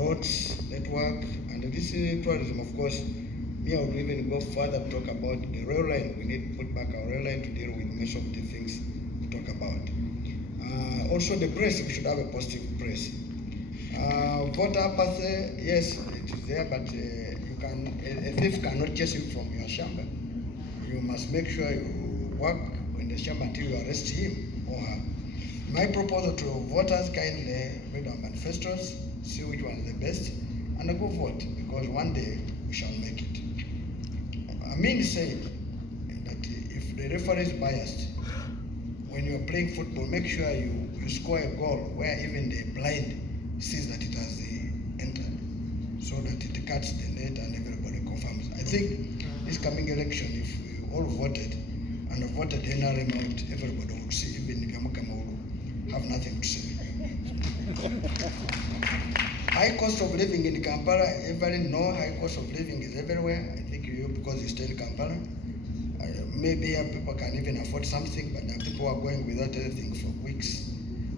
roads, network, and this tourism, of course. Me, I would even go further to talk about the rail line. We need to put back our rail line to deal with most of the things we talk about. Also, the press, we should have a positive press. Voter apathy, yes, it is there, but a thief cannot chase you from your shamba. You must make sure you work in the shamba until you arrest him or her. My proposal to voters, kindly read our manifestos, see which one is the best, and go vote, because one day we shall make it. Amin said that if the referee is biased, when you are playing football, make sure you score a goal where even the blind sees that it has entered, so that it cuts the net and everybody confirms. I think this coming election, if we all voted and voted NRM out, everybody would see, even if Yamukama will have nothing to say. High cost of living in Kampala, everybody know high cost of living is everywhere. I think you, because you stay in Kampala, maybe people can even afford something, but people are going without anything for weeks.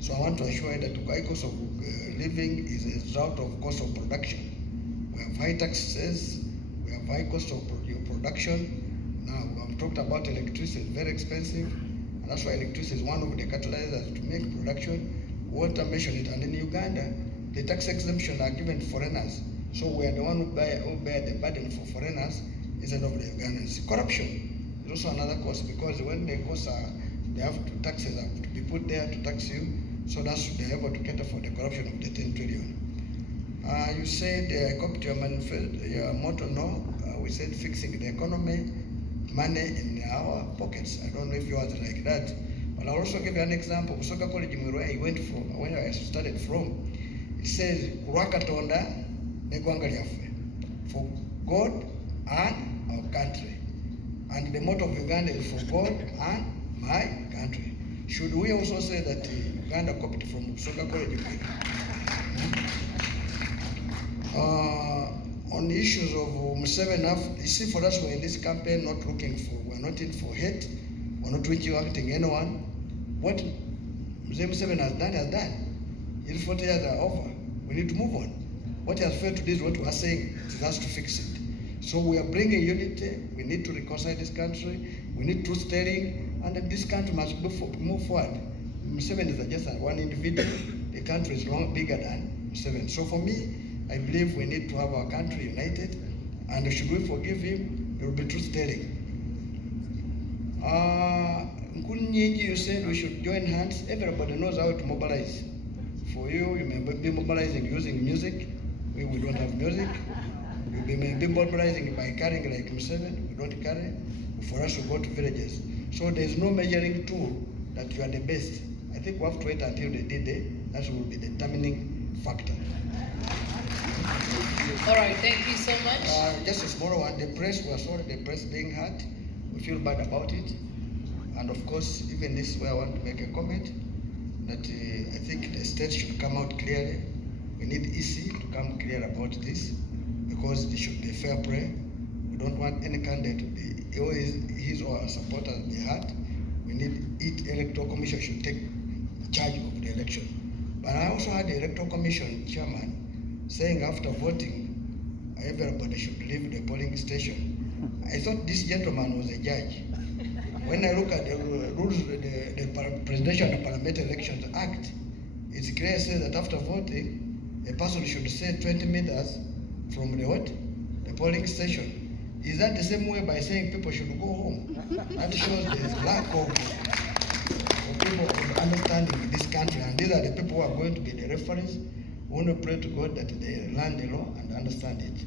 So I want to assure you that high cost of living is a result of cost of production. We have high taxes, we have high cost of production. Now, we have talked about electricity, it's very expensive, and that's why electricity is one of the catalyzers to make production. Water, mention it, and in Uganda, the tax exemption are given to foreigners. So we are the one who bear the burden for foreigners instead of the Ugandans. Corruption is also another cost, because when the costs are, taxes have to be put there to tax you, so that's they're able to cater for the corruption of the 10 trillion. You said, copy to your motto, no, we said fixing the economy, money in our pockets. I don't know if yours is like that, but I'll also give you an example. Usoka College, where I went from, when I started from, it says, Rwakatonda, for God and our country. And the motto of Uganda is for God and my country. Should we also say that Uganda copied from Usoka College? On the issues of Museveni, you see, for us, we're in this campaign not looking for, we're not in for hate, we're not reaching anyone. What Museveni has done. His 40 years are over. We need to move on. What he has failed to do is what we are saying, it has to fix it. So we are bringing unity, we need to reconcile this country, we need truth-telling, and this country must move forward. Museveni is just one individual, the country is long bigger than Museveni. So for me, I believe we need to have our country united, and should we forgive him, there will be truth-telling. You said we should join hands. Everybody knows how to mobilize. For you, you may be mobilizing using music. We don't have music. You may be mobilizing by carrying like Museveni. We don't carry. For us, we go to villages. So there is no measuring tool that you are the best. I think we have to wait until the D-Day. That will be the determining factor. All right, thank you so much. Just a small one. The press, we are sorry the press being hurt. We feel bad about it. And of course, even this is where I want to make a comment, that I think the state should come out clearly. We need EC to come clear about this, because there should be fair play. We don't want any candidate to be, his or her supporters be hurt. We need it. Electoral Commission should take charge of the election. But I also had the Electoral Commission chairman saying after voting, everybody should leave the polling station. I thought this gentleman was a judge. When I look at the rules, the Presidential and Parliamentary Elections Act, it's clear it says that after voting, a person should stay 20 meters from the polling station. Is that the same way by saying people should go home? That shows there's lack of people of understanding in this country, and these are the people who are going to be the referees. We want to pray to God that they learn the law and understand it.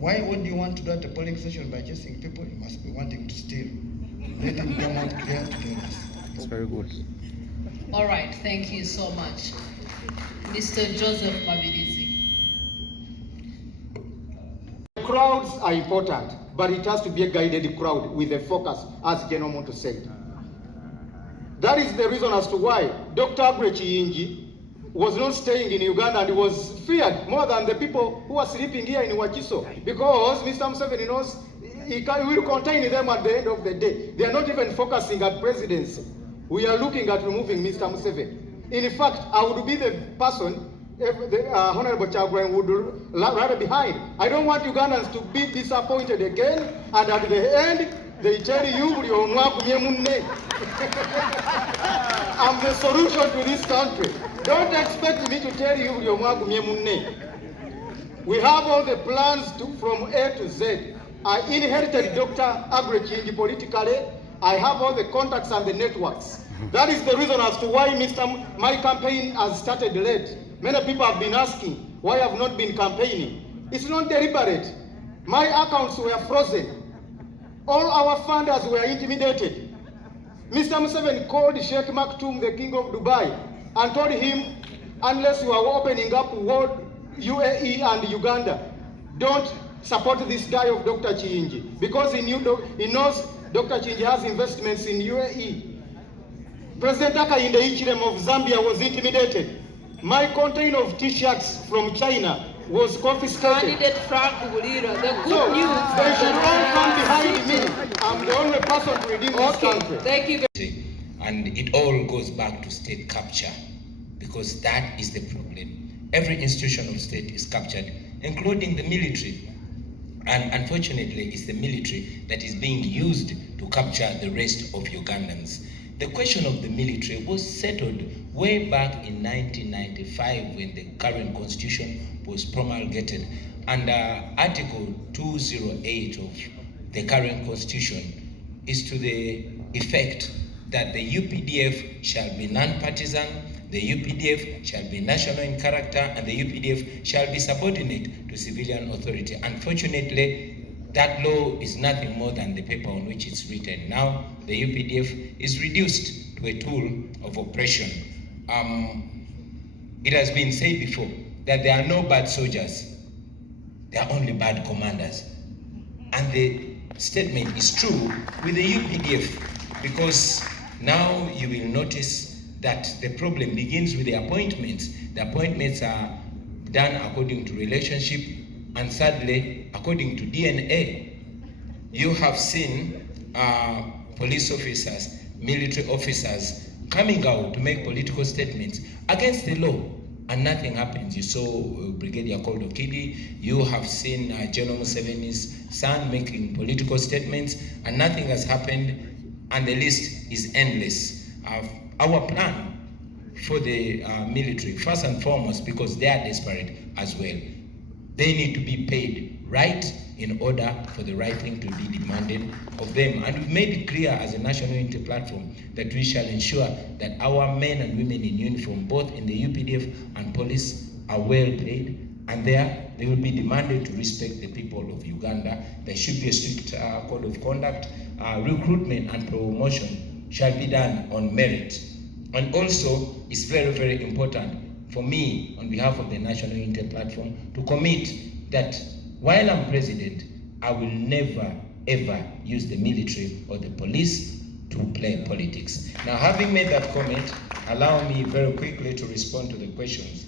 Why would you want to do at the polling station by chasing people? You must be wanting to steal. Let him come out clear to tell us. It's very good. All right, thank you so much. Mr. Joseph Mabilizi. Crowds are important, but it has to be a guided crowd with a focus, as General Monto said. That is the reason as to why Dr. Agre Chiyingi was not staying in Uganda and was feared more than the people who are sleeping here in Wakiso, because Mr. Museveni knows he will contain them at the end of the day. They are not even focusing at presidency. We are looking at removing Mr. Museveni. In fact, I would be the person Honorable Chagwen would rather behind. I don't want Ugandans to be disappointed again, and at the end, they tell you, I'm the solution to this country. Don't expect me to tell you, we have all the plans from A to Z. I inherited Dr. Agrechingi politically. I have all the contacts and the networks. That is the reason as to why my campaign has started late. Many people have been asking why I have not been campaigning. It's not deliberate. My accounts were frozen. All our funders were intimidated. Mr. Museveni called Sheikh Maktoum, the king of Dubai, and told him, unless you are opening up world UAE and Uganda, don't support this guy of Dr. Chiinji, because he knows Dr. Chiinji has investments in UAE. President Hakainde Hichilema of Zambia was intimidated. My container of t-shirts from China was confiscated. Candidate Frank Bulira, the good So news. they should all come behind me. I'm the only person to redeem this country. Thank you. And it all goes back to state capture, because that is the problem. Every institution of state is captured, including the military. And unfortunately, it's the military that is being used to capture the rest of Ugandans. The question of the military was settled way back in 1995 when the current constitution was promulgated. Under Article 208 of the current constitution is to the effect that the UPDF shall be non-partisan, the UPDF shall be national in character, and the UPDF shall be subordinate to civilian authority. Unfortunately, that law is nothing more than the paper on which it's written. Now, the UPDF is reduced to a tool of oppression. It has been said before that there are no bad soldiers, there are only bad commanders. And the statement is true with the UPDF, because now you will notice that the problem begins with the appointments. The appointments are done according to relationship, and thirdly, according to DNA. You have seen police officers, military officers coming out to make political statements against the law, and nothing happens. You saw Brigadier Koldo Kidi. You have seen General Museveni's son making political statements, and nothing has happened, and the list is endless. Our plan for the military, first and foremost, because they are desperate as well, they need to be paid right in order for the right thing to be demanded of them. And we've made it clear as a national unity platform that we shall ensure that our men and women in uniform, both in the UPDF and police, are well paid, and they will be demanded to respect the people of Uganda. There should be a strict code of conduct. Recruitment and promotion shall be done on merit. And also, it's very, very important for me, on behalf of the National Unity Platform, to commit that while I'm president, I will never, ever use the military or the police to play politics. Now, having made that comment, allow me very quickly to respond to the questions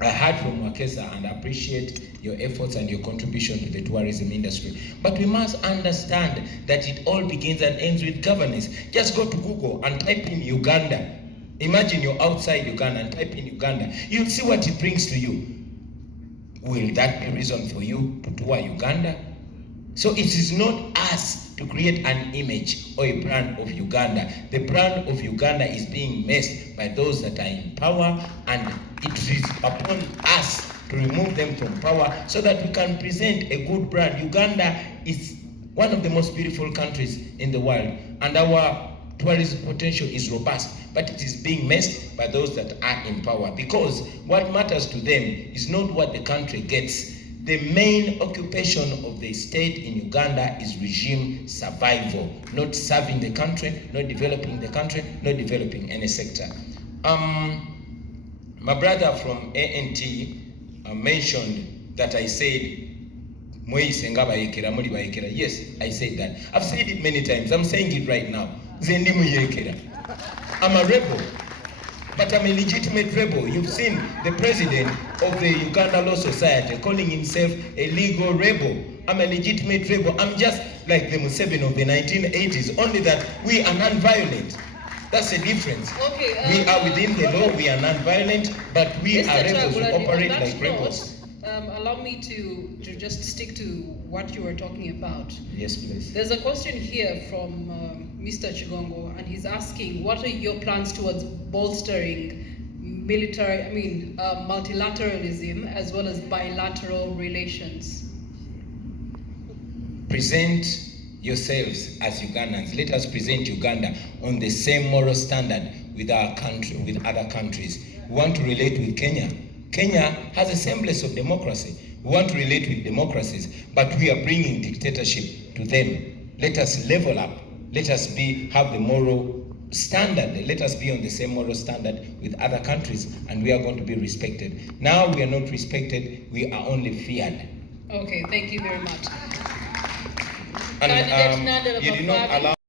I heard from Wakesa, and I appreciate your efforts and your contribution to the tourism industry. But we must understand that it all begins and ends with governance. Just go to Google and type in Uganda. Imagine you're outside Uganda and type in Uganda. You'll see what it brings to you. Will that be reason for you to tour Uganda? So it is not us to create an image or a brand of Uganda. The brand of Uganda is being messed by those that are in power, and it is upon us to remove them from power so that we can present a good brand. Uganda is one of the most beautiful countries in the world, and our tourism potential is robust, but it is being messed by those that are in power, because what matters to them is not what the country gets. The main occupation of the state in Uganda is regime survival, not serving the country, not developing the country, not developing any sector. My brother from ANT mentioned that I said, yes, I said that. I've said it many times. I'm saying it right now. I'm a rebel, but I'm a legitimate rebel. You've seen the president of the Uganda Law Society calling himself a legal rebel. I'm a legitimate rebel. I'm just like the Museveni of the 1980s, only that we are non-violent. That's the difference. Okay, We are within the law, we are non-violent, but we Mr. are rebels, we Chagulani, on operate that like rebels. note, allow me to just stick to what you were talking about. Yes, please. There's a question here from Mr. Chigongo, and he's asking, what are your plans towards bolstering multilateralism as well as bilateral relations? Present yourselves as Ugandans. Let us present Uganda on the same moral standard with our country, with other countries. We want to relate with Kenya. Kenya has a semblance of democracy. We want to relate with democracies, but we are bringing dictatorship to them. Let us level up. Let us have the moral standard. Let us be on the same moral standard with other countries, and we are going to be respected. Now we are not respected, we are only feared. Okay, thank you very much. And Candidate Nandela you did not Mafadi. allow